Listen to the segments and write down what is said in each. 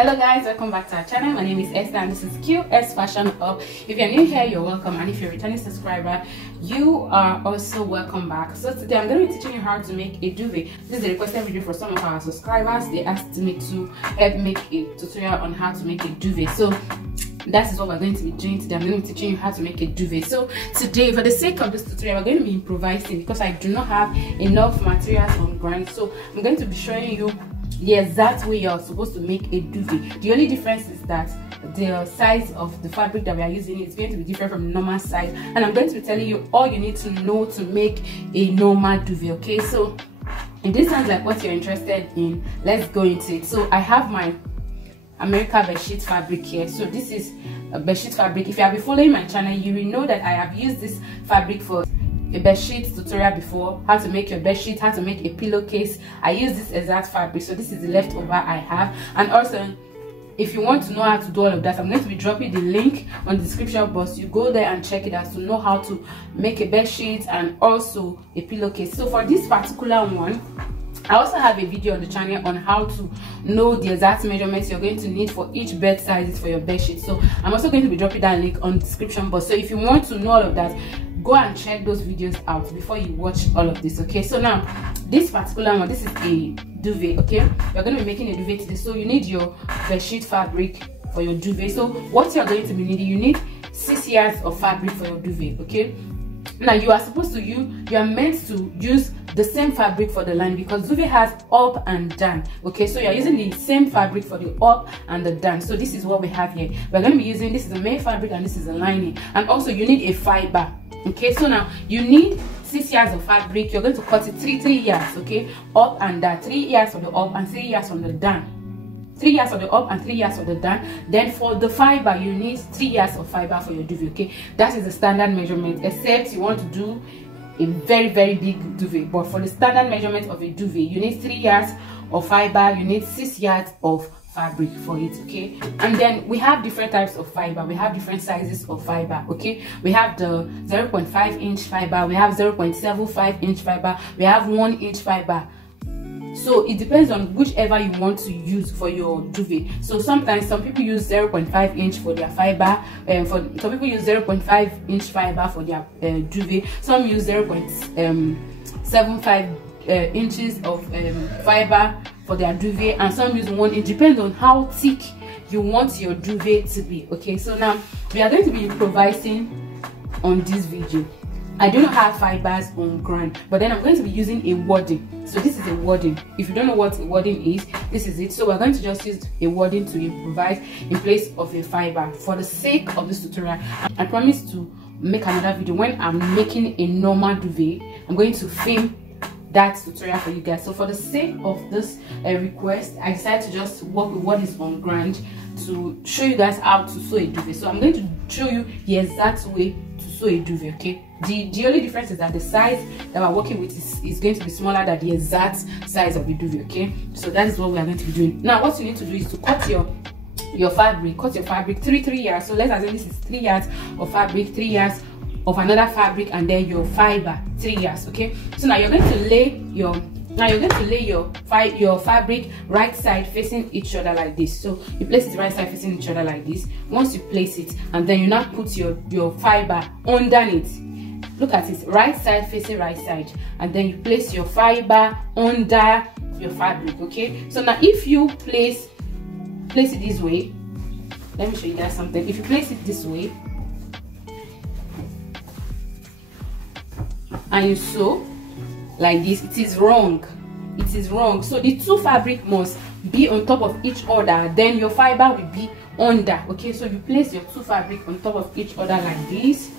Hello guys, welcome back to our channel. My name is Esther and this is Q-Est Fashion Up. If you're new here, you're welcome, and if you're a returning subscriber, you are also welcome back. So today I'm going to be teaching you how to make a duvet. This is a requested video for some of our subscribers. They asked me to help make a tutorial on how to make a duvet. So that is what we're going to be doing today. I'm going to be teaching you how to make a duvet. So today, for the sake of this tutorial, we're going to be improvising because I do not have enough materials on ground. So I'm going to be showing you the exact way you're supposed to make a duvet. The only difference is that the size of the fabric that we are using is going to be different from the normal size, and I'm going to be telling you all you need to know to make a normal duvet. Okay, so if this sounds like what you're interested in, let's go into it. So I have my America bedsheet fabric here. So this is a bedsheet fabric. If you have been following my channel, you will know that I have used this fabric for a bedsheet tutorial before, how to make your bedsheet, how to make a pillowcase. I use this exact fabric, so this is the leftover I have. And also, if you want to know how to do all of that, I'm going to be dropping the link on the description box. You go there and check it out to know how to make a bedsheet and also a pillowcase. So for this particular one, I also have a video on the channel on how to know the exact measurements you're going to need for each bed sizes for your bed sheet. So I'm also going to be dropping that link on the description box. So if you want to know all of that, go and check those videos out before you watch all of this. Okay, so now this particular one, this is a duvet. Okay, you're going to be making a duvet today, so you need your bed sheet fabric for your duvet. So what you're going to be needing, you need 6 yards of fabric for your duvet. Okay, now you are supposed to you are meant to use the same fabric for the line because duvet has up and down. Okay, so you're using the same fabric for the up and the down. So this is what we have here. We're going to be using, this is the main fabric and this is the lining, and also you need a fiber. Okay, so now you need 6 yards of fabric. You're going to cut it three yards. Okay, up and down, 3 yards for the up and 3 yards from the down, 3 yards for the up and 3 yards for the down. Then for the fiber, you need 3 yards of fiber for your duvet. Okay, that is the standard measurement, except you want to do a very big duvet. But for the standard measurement of a duvet, you need 3 yards of fiber, you need 6 yards of fabric for it. Okay, and then we have different types of fiber, we have different sizes of fiber. Okay, we have the 0.5 inch fiber, we have 0.75 inch fiber, we have 1 inch fiber. So it depends on whichever you want to use for your duvet. So sometimes some people use 0.5 inch for their fiber, for some people use 0.5 inch fiber for their duvet. Some use 0.75 inches of fiber for their duvet, and some use 1 inch. Depends on how thick you want your duvet to be. Okay, so now we are going to be improvising on this video. I do not have fibers on ground, but then I'm going to be using a wadding. So this is a wadding. If you don't know what a wadding is, this is it. So we're going to just use a wadding to improvise in place of a fiber for the sake of this tutorial. I promise to make another video when I'm making a normal duvet. I'm going to film that tutorial for you guys. So for the sake of this request, I decided to just work with what is on ground to show you guys how to sew a duvet. So I'm going to show you the exact way to sew a duvet. Okay, the only difference is that the size that we're working with is going to be smaller than the exact size of the duvet. Okay, so that is what we are going to be doing. Now what you need to do is to cut your fabric, three yards. So let's assume this is 3 yards of fabric, 3 yards of another fabric, and then your fiber 3 yards. Okay, so now you're going to lay your fabric right side facing each other like this. So you place it right side facing each other like this. Once you place it, and then you now put your fiber underneath. Look at it, right side facing right side, and then you place your fiber under your fabric. Okay, so now if you place it this way, let me show you guys something. If you place it this way and you sew like this, it is wrong. It is wrong. So the two fabric must be on top of each other, then your fiber will be under. Okay, so you place your two fabric on top of each other like this.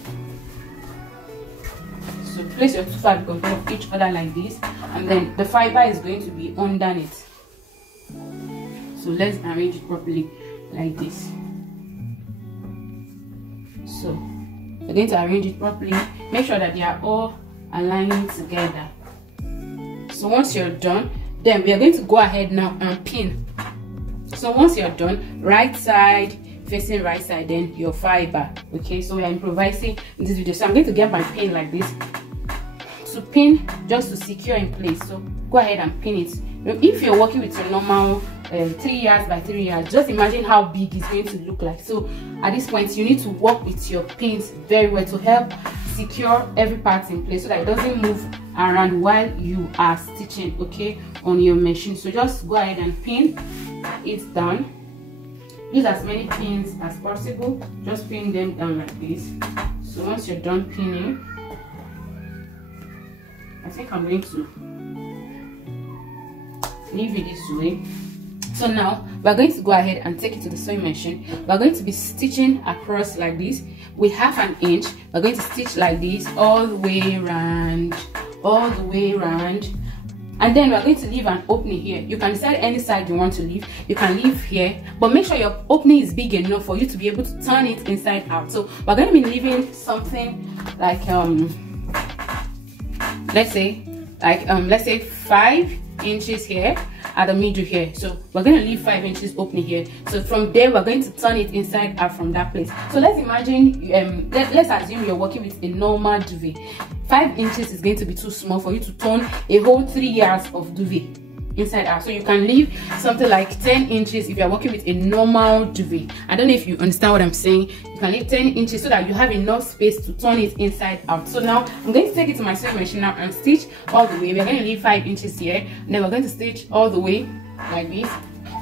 So place your two fabric on top of each other like this, and then the fiber is going to be underneath. So let's arrange it properly like this. So we're going to arrange it properly, make sure that they are all aligning together. So once you're done, then we are going to go ahead now and pin. So once you're done, right side facing right side, then your fiber. Okay, so we are improvising in this video. So I'm going to get my pin like this to pin, just to secure in place. So go ahead and pin it. If you're working with a normal 3 yards by 3 yards. Just imagine how big it's going to look like. So at this point you need to work with your pins very well to help secure every part in place so that it doesn't move around while you are stitching, okay, on your machine. So just go ahead and pin it down. Use as many pins as possible. Just pin them down like this. So once you're done pinning, I think I'm going to leave it this way. So now we're going to go ahead and take it to the sewing machine. We're going to be stitching across like this with 1/2 inch. We're going to stitch like this all the way around, all the way around, and then we're going to leave an opening here. You can decide any side you want to leave. You can leave here, but make sure your opening is big enough for you to be able to turn it inside out. So we're going to be leaving something like let's say 5 inches here at the middle here. So we're going to leave 5 inches opening here. So from there we're going to turn it inside out from that place. So let's imagine let's assume you're working with a normal duvet. 5 inches is going to be too small for you to turn a whole 3 yards of duvet inside out. So you can leave something like 10 inches if you're working with a normal duvet. I don't know if you understand what I'm saying. You can leave 10 inches so that you have enough space to turn it inside out. So now I'm going to take it to my sewing machine now and stitch all the way. We're going to leave 5 inches here, and then we're going to stitch all the way like this.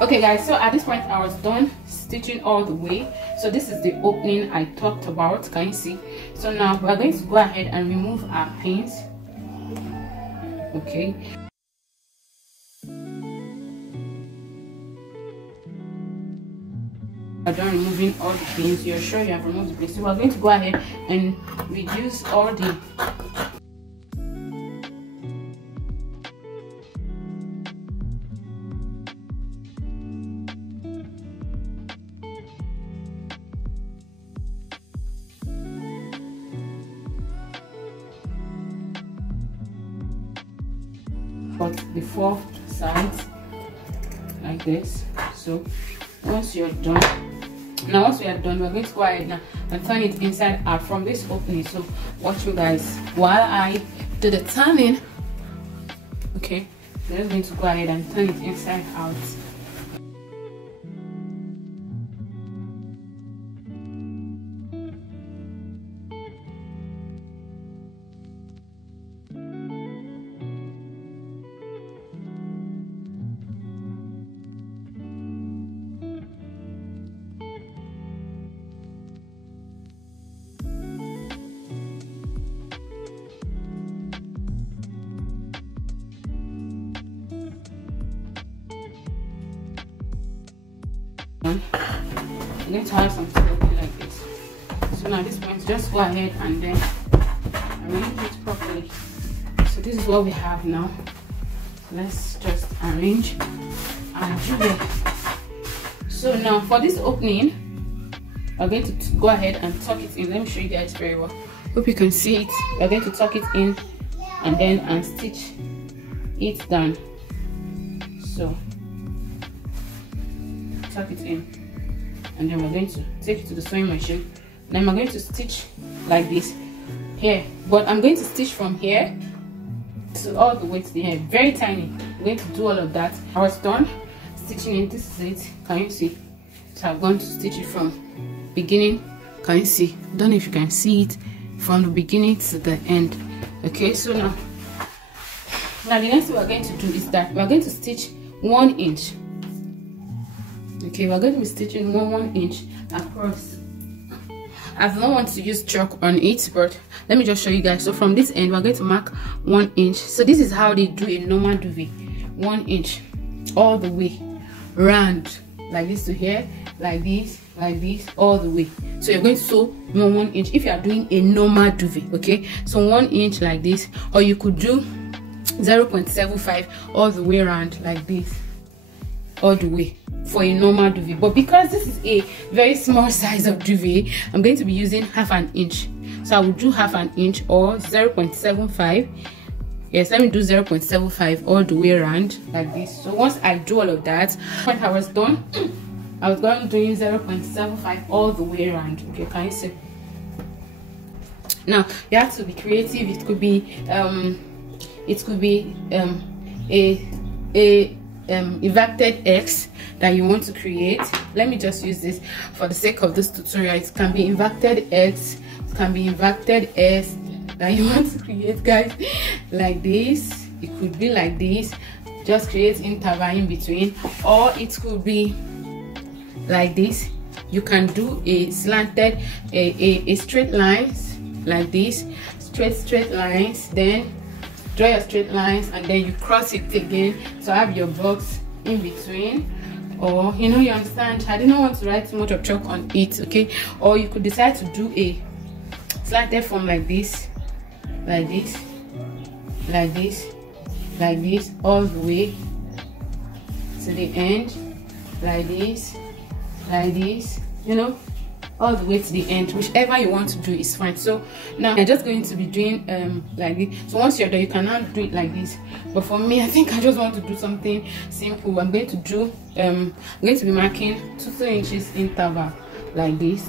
Okay guys, so at this point I was done stitching all the way. So this is the opening I talked about. Can you see? So now we're going to go ahead and remove our pins. Okay, done removing all the pins. You're sure you have removed the pins. So we're going to go ahead and reduce all the the 4 sides like this. So once you're done, now once we are done, we're going to go ahead now and turn it inside out from this opening. So watch me guys while I do the turning. Okay, we're just going to go ahead and turn it inside out. I'm going to have something like this. So now at this point, just go ahead and then arrange it properly. So this is what we have now. Let's just arrange and do it. So now for this opening, I'm going to go ahead and tuck it in. Let me show you guys very well. Hope you can see it. We're going to tuck it in and then stitch it down. So tuck it in, and then we're going to take it to the sewing machine. Then I'm going to stitch like this here, but I'm going to stitch from here to all the way to the end, very tiny. I'm going to do all of that. I was done stitching it. This is it. Can you see? So I'm going to stitch it from beginning. Can you see? I don't know if you can see it from the beginning to the end. Okay, so now the next thing we're going to do is that we're going to stitch 1 inch. Okay, we're going to be stitching 1 inch across. I don't want to use chalk on it, but let me just show you guys. So from this end, we're going to mark 1 inch. So this is how they do a normal duvet. 1 inch all the way round, like this to here, like this, all the way. So you're going to sew 1 inch if you are doing a normal duvet. Okay, so 1 inch like this, or you could do 0.75 all the way around like this, all the way for a normal duvet. But because this is a very small size of duvet, I'm going to be using 1/2 inch. So I will do 1/2 inch or 0.75. Yes, let me do 0.75 all the way around like this. So once I do all of that, when I was done, I was going doing 0.75 all the way around. Okay, can you see? Now you have to be creative. It could be inverted X that you want to create. Let me just use this for the sake of this tutorial. It can be inverted X, it can be inverted S that you want to create, guys, like this. It could be like this, just create interval in between, or it could be like this. You can do a slanted, a straight lines like this, straight lines, then draw your straight lines, and then you cross it again to have your box in between. Or you understand, I didn't want to write too much of chalk on it, okay? Or you could decide to do a slanted form like this, like this, like this, like this, all the way to the end, like this, all the way to the end. Whichever you want to do is fine. So now I'm just going to be doing like this. So once you're done, you cannot do it like this, but for me, I think I just want to do something simple. I'm going to do I'm going to be marking 2 inches interval like this,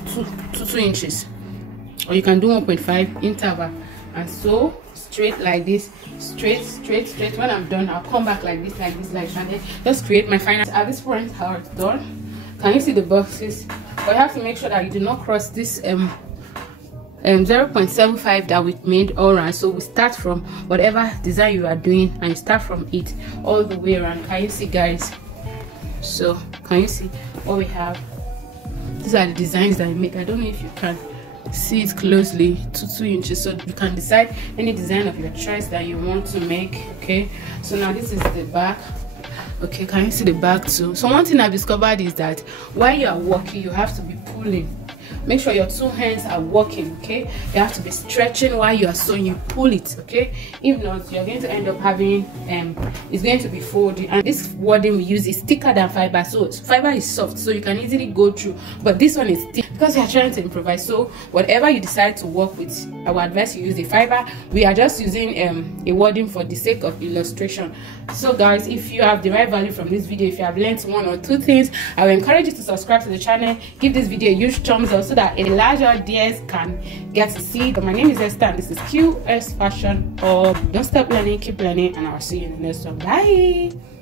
2 inches, or you can do 1.5 interval, and so straight like this, straight. When I'm done, I'll come back like this, and then just create my final. At this point, how it's done. Can you see the boxes? But you have to make sure that you do not cross this 0.75 that we made all around. So we start from whatever design you are doing, and you start from it all the way around. Can you see, guys? So can you see what we have? These are the designs that I make. I don't know if you can see it closely, 2 inches, so you can decide any design of your choice that you want to make. Okay, so now this is the back. Okay, can you see the back too? So one thing I've discovered is that while you are working, you have to be pulling. Make sure your 2 hands are working, okay? You have to be stretching while you are sewing. You pull it, okay? If not, you're going to end up having it's going to be folding. And this wording we use is thicker than fiber, so fiber is soft, so you can easily go through, but this one is thick because you are trying to improvise. So whatever you decide to work with, I would advise you use a fiber. We are just using a wording for the sake of illustration. So guys, if you have derived value from this video, if you have learned 1 or 2 things, I will encourage you to subscribe to the channel, give this video a huge thumbs up so that a larger audience can get to see. But my name is Esther, and this is Q-Est Fashion. Don't stop learning, keep learning, and I'll see you in the next one. Bye.